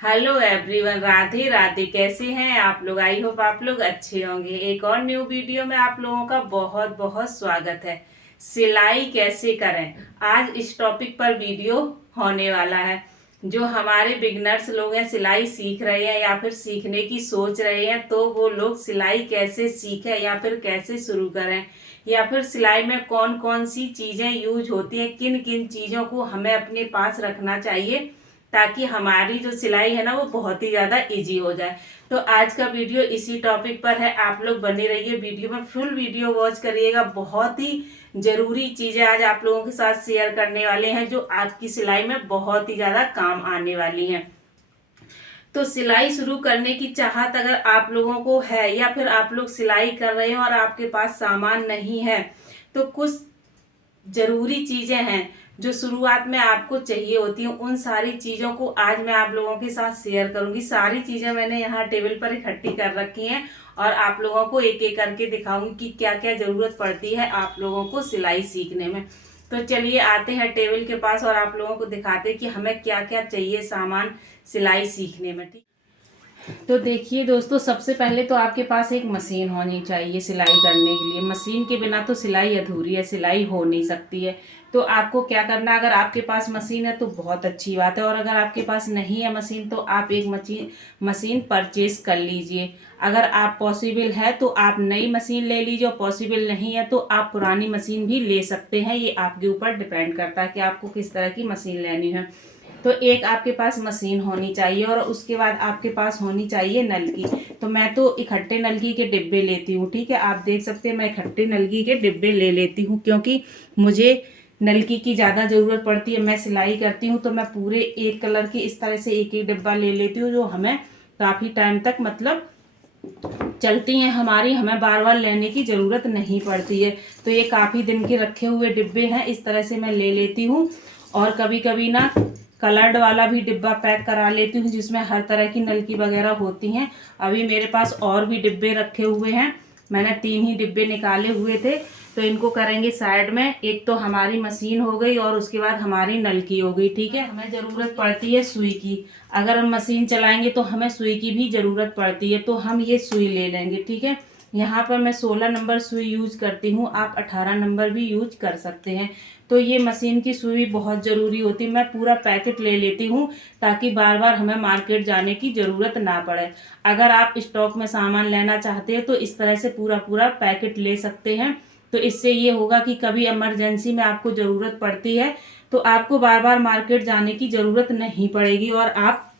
Hello everyone, Radhe Radhe. कैसे हैं आप लोग? आई होप आप लोग अच्छे होंगे। एक और न्यू वीडियो में आप लोगों का बहुत बहुत स्वागत है। सिलाई कैसे करें, आज इस टॉपिक पर वीडियो होने वाला है। जो हमारे बिगनर्स लोग हैं, सिलाई सीख रहे हैं या फिर सीखने की सोच रहे हैं, तो वो लोग सिलाई कैसे सीखें या फिर कैसे शुरू करें, या फिर सिलाई में कौन कौन सी चीजें यूज होती हैं, किन किन चीजों को हमें अपने पास रखना चाहिए ताकि हमारी जो सिलाई है ना वो बहुत ही ज्यादा इजी हो जाए। तो आज का वीडियो इसी टॉपिक पर है। आप लोग बने रहिए, वीडियो में फुल वीडियो वॉच करिएगा। बहुत ही जरूरी चीजें आज आप लोगों के साथ शेयर करने वाले हैं जो आपकी सिलाई में बहुत ही ज्यादा काम आने वाली हैं। तो सिलाई शुरू करने की चाहत अगर आप लोगों को है या फिर आप लोग सिलाई कर रहे हैं और आपके पास सामान नहीं है, तो कुछ जरूरी चीजें हैं जो शुरुआत में आपको चाहिए होती हैं। उन सारी चीजों को आज मैं आप लोगों के साथ शेयर करूंगी। सारी चीजें मैंने यहाँ टेबल पर इकट्ठी कर रखी हैं और आप लोगों को एक एक करके दिखाऊंगी कि क्या क्या जरूरत पड़ती है आप लोगों को सिलाई सीखने में। तो चलिए आते हैं टेबल के पास और आप लोगों को दिखाते हैं कि हमें क्या क्या चाहिए सामान सिलाई सीखने में। ठीक, तो देखिए दोस्तों, सबसे पहले तो आपके पास एक मशीन होनी चाहिए सिलाई करने के लिए। मशीन के बिना तो सिलाई अधूरी है, सिलाई हो नहीं सकती है। तो आपको क्या करना, अगर आपके पास मशीन है तो बहुत अच्छी बात है, और अगर आपके पास नहीं है मशीन तो आप एक मशीन परचेज कर लीजिए। अगर आप पॉसिबल है तो आप नई मशीन ले लीजिए, और पॉसिबल नहीं है तो आप पुरानी मशीन भी ले सकते हैं। ये आपके ऊपर डिपेंड करता है कि आपको किस तरह की मशीन लेनी है। तो एक आपके पास मशीन होनी चाहिए और उसके बाद आपके पास होनी चाहिए नलकी। तो मैं तो इकट्ठे नलकी के डिब्बे लेती हूँ। ठीक है, आप देख सकते हैं मैं इकट्ठे नलकी के डिब्बे ले लेती हूँ क्योंकि मुझे नलकी की ज़्यादा ज़रूरत पड़ती है। मैं सिलाई करती हूँ तो मैं पूरे एक कलर की इस तरह से एक एक डिब्बा ले लेती हूँ, जो हमें काफ़ी टाइम तक मतलब चलती हैं हमारी, हमें बार बार लेने की ज़रूरत नहीं पड़ती है। तो ये काफ़ी दिन के रखे हुए डिब्बे हैं, इस तरह से मैं ले लेती हूँ। और कभी कभी ना कलर्ड वाला भी डिब्बा पैक करा लेती हूँ जिसमें हर तरह की नलकी वगैरह होती हैं। अभी मेरे पास और भी डिब्बे रखे हुए हैं, मैंने 3 ही डिब्बे निकाले हुए थे। तो इनको करेंगे साइड में। एक तो हमारी मशीन हो गई और उसके बाद हमारी नलकी हो गई। ठीक है, हमें ज़रूरत पड़ती है सुई की। अगर हम मशीन चलाएंगे तो हमें सुई की भी ज़रूरत पड़ती है, तो हम ये सुई ले लेंगे। ठीक है, यहाँ पर मैं 16 नंबर सुई यूज करती हूँ, आप 18 नंबर भी यूज कर सकते हैं। तो ये मशीन की सुई बहुत ज़रूरी होती है। मैं पूरा पैकेट ले लेती हूँ ताकि बार बार हमें मार्केट जाने की ज़रूरत ना पड़े। अगर आप स्टॉक में सामान लेना चाहते हैं तो इस तरह से पूरा पूरा पैकेट ले सकते हैं। तो इससे ये होगा कि कभी इमरजेंसी में आपको ज़रूरत पड़ती है तो आपको बार बार मार्केट जाने की ज़रूरत नहीं पड़ेगी और आप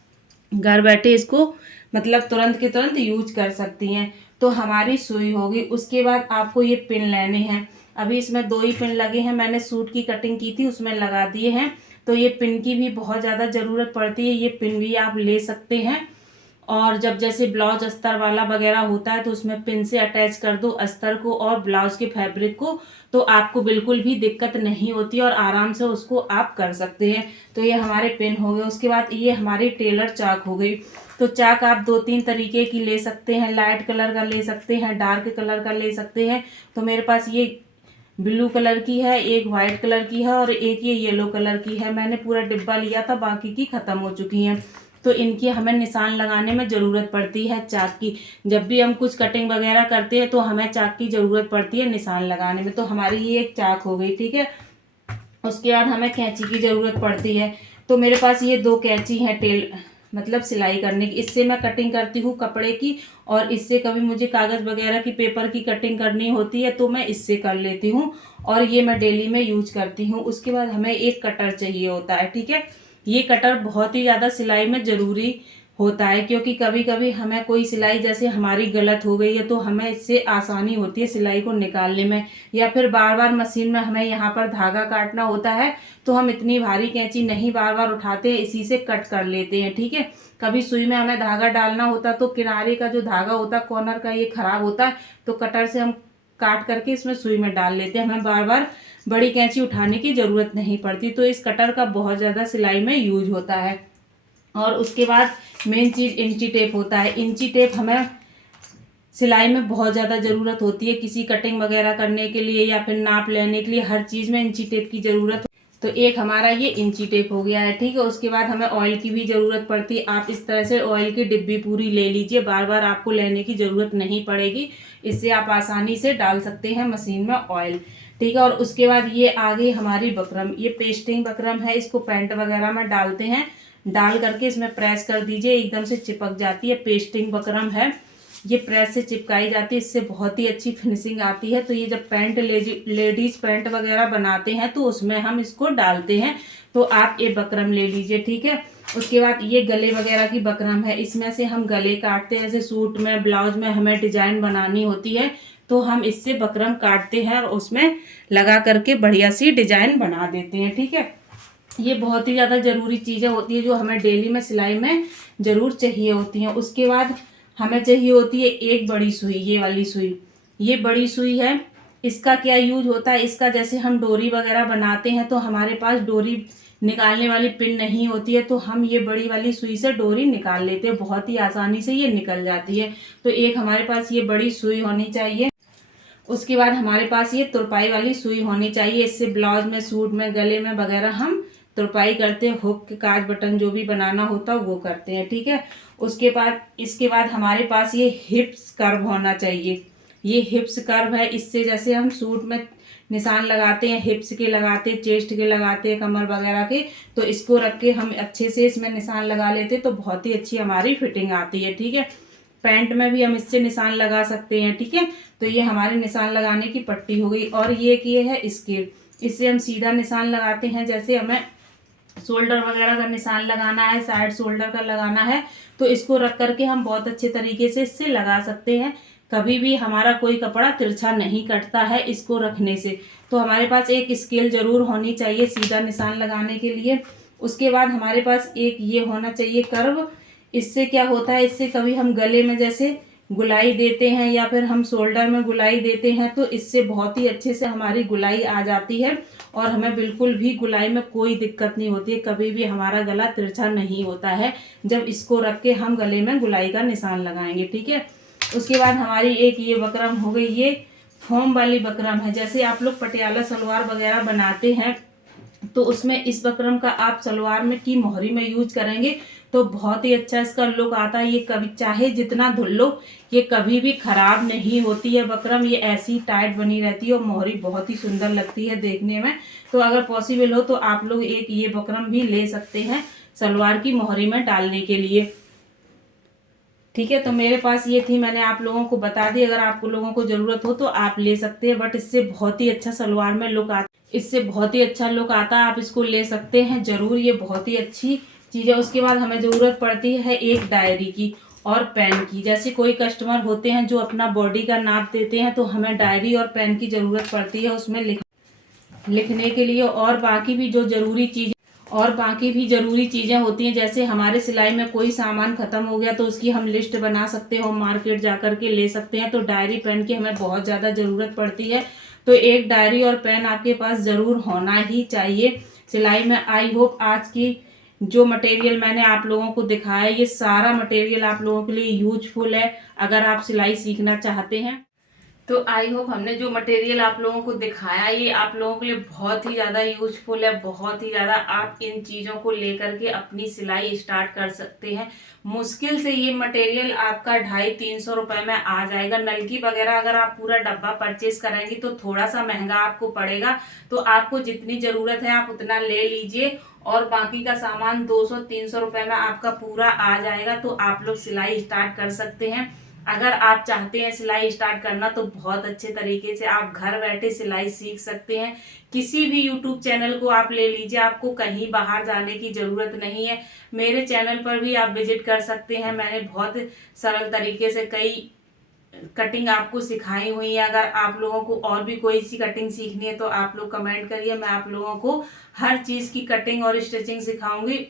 घर बैठे इसको मतलब तुरंत के तुरंत यूज कर सकती हैं। तो हमारी सुई होगी। उसके बाद आपको ये पिन लेने हैं। अभी इसमें 2 ही पिन लगे हैं, मैंने सूट की कटिंग की थी उसमें लगा दिए हैं। तो ये पिन की भी बहुत ज़्यादा ज़रूरत पड़ती है, ये पिन भी आप ले सकते हैं। और जब जैसे ब्लाउज अस्तर वाला वगैरह होता है तो उसमें पिन से अटैच कर दो अस्तर को और ब्लाउज के फैब्रिक को, तो आपको बिल्कुल भी दिक्कत नहीं होती और आराम से उसको आप कर सकते हैं। तो ये हमारे पिन हो गए। उसके बाद ये हमारी टेलर चाक हो गई। तो चाक आप 2-3 तरीके की ले सकते हैं, लाइट कलर का ले सकते हैं, डार्क कलर का ले सकते हैं। तो मेरे पास ये ब्लू कलर की है, एक वाइट कलर की है और एक ये येलो कलर की है। मैंने पूरा डिब्बा लिया था, बाकी की ख़त्म हो चुकी हैं। तो इनकी हमें निशान लगाने में ज़रूरत पड़ती है चाक की। जब भी हम कुछ कटिंग वगैरह करते हैं तो हमें चाक की ज़रूरत पड़ती है निशान लगाने में। तो हमारी ये एक चाक हो गई। ठीक है, उसके बाद हमें कैंची की ज़रूरत पड़ती है। तो मेरे पास ये 2 कैंची हैं मतलब सिलाई करने की। इससे मैं कटिंग करती हूँ कपड़े की, और इससे कभी मुझे कागज़ वगैरह की पेपर की कटिंग करनी होती है तो मैं इससे कर लेती हूँ, और ये मैं डेली में यूज करती हूँ। उसके बाद हमें एक कटर चाहिए होता है। ठीक है, ये कटर बहुत ही ज़्यादा सिलाई में ज़रूरी होता है क्योंकि कभी कभी हमें कोई सिलाई जैसे हमारी गलत हो गई है तो हमें इससे आसानी होती है सिलाई को निकालने में, या फिर बार बार मशीन में हमें यहाँ पर धागा काटना होता है तो हम इतनी भारी कैंची नहीं बार बार उठाते हैं, इसी से कट कर लेते हैं। ठीक है, कभी सुई में हमें धागा डालना होता तो किनारे का जो धागा होता है कॉर्नर का ये खराब होता है, तो कटर से हम काट करके इसमें सुई में डाल लेते हैं, हमें बार बार बड़ी कैंची उठाने की ज़रूरत नहीं पड़ती। तो इस कटर का बहुत ज़्यादा सिलाई में यूज होता है। और उसके बाद मेन चीज़ इंची टेप होता है। इंची टेप हमें सिलाई में बहुत ज़्यादा ज़रूरत होती है किसी कटिंग वगैरह करने के लिए या फिर नाप लेने के लिए, हर चीज़ में इंची टेप की ज़रूरत। तो एक हमारा ये इंची टेप हो गया है, ठीक है। उसके बाद हमें ऑयल की भी ज़रूरत पड़ती है। आप इस तरह से ऑयल की डिब्बी पूरी ले लीजिए, बार बार आपको लेने की ज़रूरत नहीं पड़ेगी। इससे आप आसानी से डाल सकते हैं मशीन में ऑयल, ठीक है। और उसके बाद ये आ गई हमारी बकरम, ये पेस्टिंग बकरम है। इसको पैंट वगैरह में डालते हैं, डाल करके इसमें प्रेस कर दीजिए, एकदम से चिपक जाती है। पेस्टिंग बकरम है, ये प्रेस से चिपकाई जाती है, इससे बहुत ही अच्छी फिनिशिंग आती है। तो ये जब पैंट लेडीज पैंट वगैरह बनाते हैं तो उसमें हम इसको डालते हैं। तो आप ये बकरम ले लीजिए, ठीक है। उसके बाद ये गले वगैरह की बकरम है, इसमें से हम गले काटते हैं। जैसे सूट में, ब्लाउज में हमें डिजाइन बनानी होती है तो हम इससे बकरम काटते हैं और उसमें लगा करके बढ़िया सी डिजाइन बना देते हैं, ठीक है। ये बहुत ही ज़्यादा ज़रूरी चीज़ें होती है जो हमें डेली में सिलाई में ज़रूर चाहिए होती हैं। उसके बाद हमें चाहिए होती है एक बड़ी सुई, ये वाली सुई, ये बड़ी सुई है। इसका क्या यूज होता है, इसका जैसे हम डोरी वगैरह बनाते हैं तो हमारे पास डोरी निकालने वाली पिन नहीं होती है, तो हम ये बड़ी वाली सुई से डोरी निकाल लेते हैं, बहुत ही आसानी से ये निकल जाती है। तो एक हमारे पास ये बड़ी सुई होनी चाहिए। उसके बाद हमारे पास ये तुरपाई वाली सुई होनी चाहिए। इससे ब्लाउज में, सूट में, गले में वगैरह हम तुरपाई करते हैं, हुक के काज बटन जो भी बनाना होता है वो करते हैं, ठीक है। इसके बाद हमारे पास ये हिप्स कर्व होना चाहिए। ये हिप्स कर्व है, इससे जैसे हम सूट में निशान लगाते हैं, हिप्स के लगाते हैं, चेस्ट के लगाते हैं, कमर वगैरह के, तो इसको रख के हम अच्छे से इसमें निशान लगा लेते हैं तो बहुत ही अच्छी हमारी फिटिंग आती है, ठीक है। पैंट में भी हम इससे निशान लगा सकते हैं, ठीक है। तो ये हमारे निशान लगाने की पट्टी हो गई। और ये है स्केल, इससे हम सीधा निशान लगाते हैं। जैसे हमें शोल्डर वगैरह का निशान लगाना है, साइड शोल्डर का लगाना है, तो इसको रख करके हम बहुत अच्छे तरीके से इससे लगा सकते हैं। कभी भी हमारा कोई कपड़ा तिरछा नहीं कटता है इसको रखने से। तो हमारे पास एक स्केल जरूर होनी चाहिए सीधा निशान लगाने के लिए। उसके बाद हमारे पास एक ये होना चाहिए कर्व। इससे क्या होता है, इससे कभी हम गले में जैसे गुलाई देते हैं या फिर हम शोल्डर में गुलाई देते हैं तो इससे बहुत ही अच्छे से हमारी गुलाई आ जाती है और हमें बिल्कुल भी गुलाई में कोई दिक्कत नहीं होती है। कभी भी हमारा गला तिरछा नहीं होता है जब इसको रख के हम गले में गुलाई का निशान लगाएंगे, ठीक है। उसके बाद हमारी एक ये बकरम हो गई, ये फॉर्म वाली बकरम है। जैसे आप लोग पटियाला सलवार वगैरह बनाते हैं तो उसमें इस बकरम का आप सलवार में की मोहरी में यूज करेंगे तो बहुत ही अच्छा इसका लुक आता है। ये कभी चाहे जितना धुल लो ये कभी भी खराब नहीं होती है बकरम, ये ऐसी टाइट बनी रहती है और मोहरी बहुत ही सुंदर लगती है देखने में। तो अगर पॉसिबल हो तो आप लोग एक ये बकरम भी ले सकते हैं सलवार की मोहरी में डालने के लिए, ठीक है। तो मेरे पास ये थी, मैंने आप लोगों को बता दी। अगर आपको लोगों को ज़रूरत हो तो आप ले सकते हैं, बट इससे बहुत ही अच्छा सलवार में लुक आता, इससे बहुत ही अच्छा लुक आता है। आप इसको ले सकते हैं ज़रूर, ये बहुत ही अच्छी चीज़ है। उसके बाद हमें ज़रूरत पड़ती है एक डायरी की और पेन की। जैसे कोई कस्टमर होते हैं जो अपना बॉडी का नाप देते हैं तो हमें डायरी और पेन की ज़रूरत पड़ती है उसमें लिखने के लिए। और बाकी भी ज़रूरी चीज़ें होती हैं। जैसे हमारे सिलाई में कोई सामान ख़त्म हो गया तो उसकी हम लिस्ट बना सकते हो, मार्केट जा कर के ले सकते हैं। तो डायरी पेन की हमें बहुत ज़्यादा ज़रूरत पड़ती है। तो एक डायरी और पेन आपके पास ज़रूर होना ही चाहिए सिलाई में। आई होप आज की जो मटेरियल मैंने आप लोगों को दिखाया ये सारा मटेरियल आप लोगों के लिए यूजफुल है अगर आप सिलाई सीखना चाहते हैं। तो आई होप हमने जो मटेरियल आप लोगों को दिखाया ये आप लोगों के लिए बहुत ही ज़्यादा यूजफुल है, बहुत ही ज़्यादा। आप इन चीज़ों को लेकर के अपनी सिलाई स्टार्ट कर सकते हैं। मुश्किल से ये मटेरियल आपका 250-300 रुपये में आ जाएगा। नलकी वगैरह अगर आप पूरा डब्बा परचेज करेंगे तो थोड़ा सा महंगा आपको पड़ेगा। तो आपको जितनी ज़रूरत है आप उतना ले लीजिए और बाकी का सामान 200-300 रुपये में आपका पूरा आ जाएगा। तो आप लोग सिलाई स्टार्ट कर सकते हैं। अगर आप चाहते हैं सिलाई स्टार्ट करना तो बहुत अच्छे तरीके से आप घर बैठे सिलाई सीख सकते हैं। किसी भी यूट्यूब चैनल को आप ले लीजिए, आपको कहीं बाहर जाने की ज़रूरत नहीं है। मेरे चैनल पर भी आप विजिट कर सकते हैं। मैंने बहुत सरल तरीके से कई कटिंग आपको सिखाई हुई है। अगर आप लोगों को और भी कोई सी कटिंग सीखनी है तो आप लोग कमेंट करिए, मैं आप लोगों को हर चीज़ की कटिंग और स्टिचिंग सिखाऊंगी।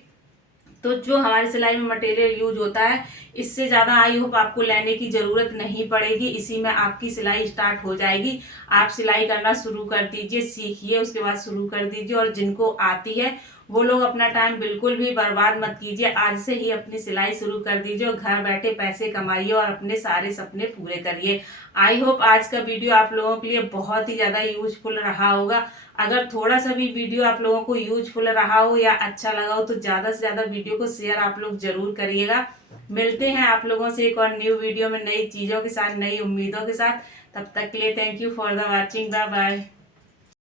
तो जो हमारी सिलाई में मटेरियल यूज होता है इससे ज़्यादा आई होप आपको लेने की ज़रूरत नहीं पड़ेगी। इसी में आपकी सिलाई स्टार्ट हो जाएगी। आप सिलाई करना शुरू कर दीजिए, सीखिए, उसके बाद शुरू कर दीजिए और जिनको आती है वो लोग अपना टाइम बिल्कुल भी बर्बाद मत कीजिए। आज से ही अपनी सिलाई शुरू कर दीजिए और घर बैठे पैसे कमाइए और अपने सारे सपने पूरे करिए। आई होप आज का वीडियो आप लोगों के लिए बहुत ही ज़्यादा यूजफुल रहा होगा। अगर थोड़ा सा भी वीडियो आप लोगों को यूजफुल रहा हो या अच्छा लगा हो तो ज़्यादा से ज़्यादा वीडियो को शेयर आप लोग जरूर करिएगा। मिलते हैं आप लोगों से एक और न्यू वीडियो में नई चीज़ों के साथ, नई उम्मीदों के साथ। तब तक के लिए thank you for the watching. Bye bye.